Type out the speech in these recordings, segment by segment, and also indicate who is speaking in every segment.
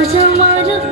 Speaker 1: acımadı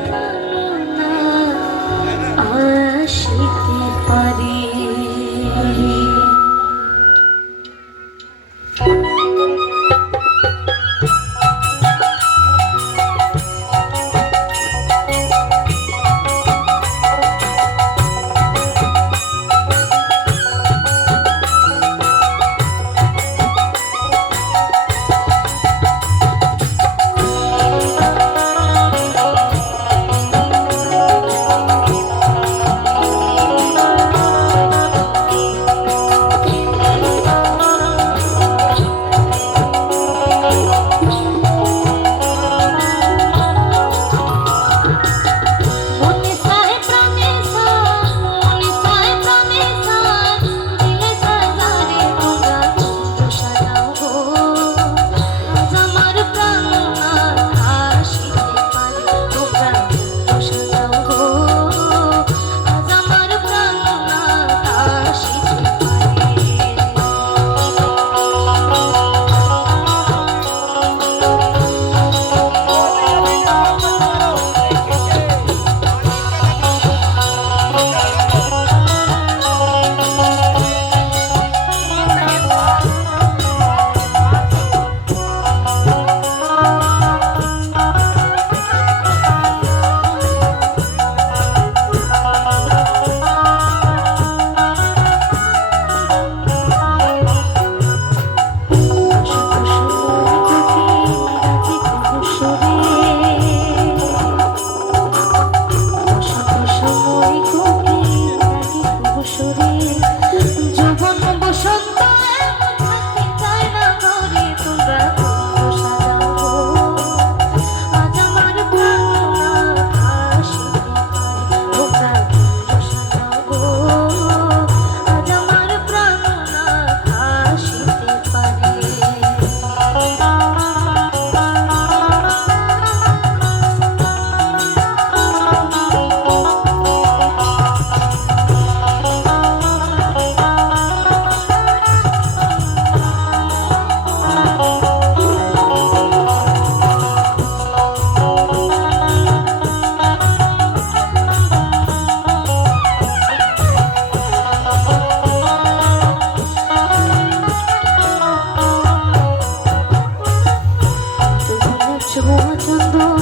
Speaker 1: 是我全部。